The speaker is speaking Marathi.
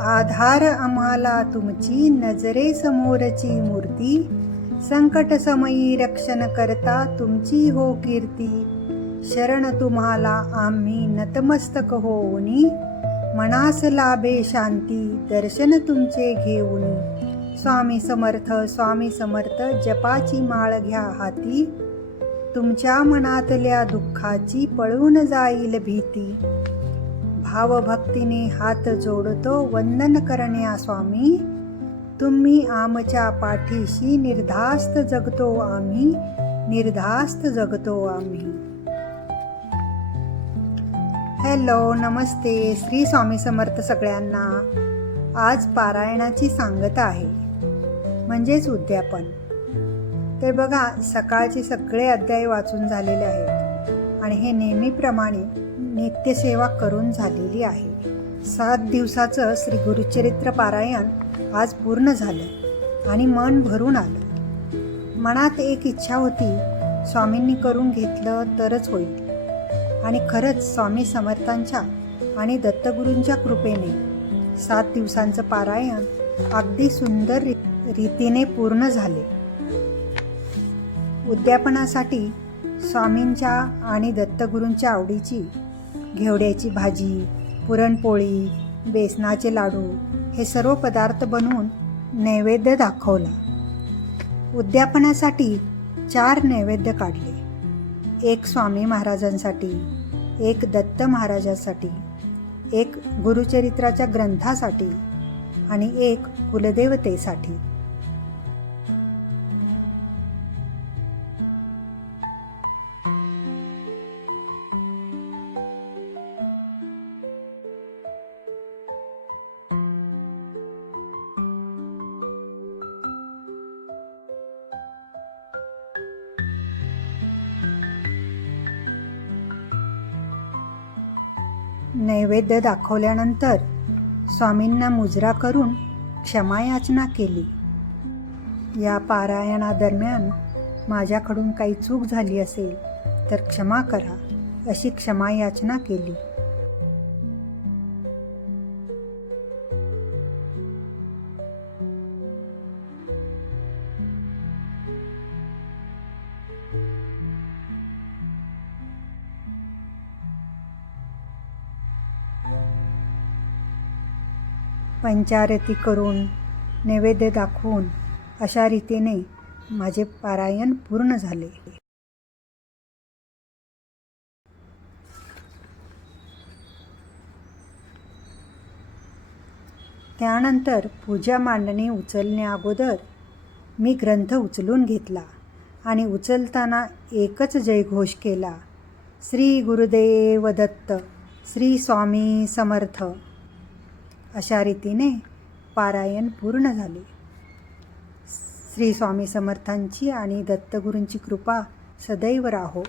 आधार आम्हाला तुमची नजरे समोरची मूर्ती, संकट समयी रक्षण करता तुमची हो कीर्ती. शरण तुम्हाला आम्ही नतमस्तक होऊनी, मनास लाभे शांती दर्शन तुमचे घेऊनी. स्वामी समर्थ स्वामी समर्थ जपाची माळ घ्या हाती, तुमच्या मनातल्या दुःखाची पळून जाईल भीती. भावभक्तीने हात जोडतो वंदन करण्या स्वामी, तुम्ही आमच्या पाठीशी निर्धास्त जगतो आम्ही, निर्धास्त जगतो आम्ही. हॅलो, नमस्ते, श्री स्वामी समर्थ सगळ्यांना. आज पारायणाची सांगता आहे, म्हणजेच उद्यापन. तर बघा, सकाळचे सगळे अध्याय वाचून झालेले आहेत आणि हे नेहमीप्रमाणे नित्यसेवा करून झालेली आहे. 7 दिवसाचं श्री गुरुचरित्र पारायण आज पूर्ण झालं आणि मन भरून आलं. मनात एक इच्छा होती, स्वामींनी करून घेतलं तरच होईल. आणि खरंच स्वामी समर्थांच्या आणि दत्तगुरूंच्या कृपेने 7 दिवसांचं पारायण अगदी सुंदर रीतीने पूर्ण झाले. उद्यापनासाठी स्वामींच्या आणि दत्तगुरूंच्या आवडीची घेवड्याची भाजी, पुरणपोळी, बेसनाचे लाडू हे सर्व पदार्थ बनवून नैवेद्य दाखवला. उद्यापनासाठी 4 नैवेद्य काढले. एक स्वामी महाराजांसाठी, एक दत्त महाराजांसाठी, एक गुरुचरित्राच्या ग्रंथासाठी आणि एक कुलदेवतेसाठी. नैवेद्य दाखवल्यानंतर स्वामींना मुजरा करून क्षमायाचना केली. या पारायणादरम्यान माझ्याकडून काही चूक झाली असेल तर क्षमा करा, अशी क्षमायाचना केली. पंचारती करून, नैवेद्य दाखवून अशा रीतीने माझे पारायण पूर्ण झाले. त्यानंतर पूजा मांडणी उचलण्या अगोदर मी ग्रंथ उचलून घेतला आणि उचलताना एकच जयघोष केला, श्री गुरुदेव दत्त, श्री स्वामी समर्थ. अशा रीतीने पारायण पूर्ण झाले. श्री स्वामी समर्थांची आणि दत्तगुरूंची कृपा सदैव राहो.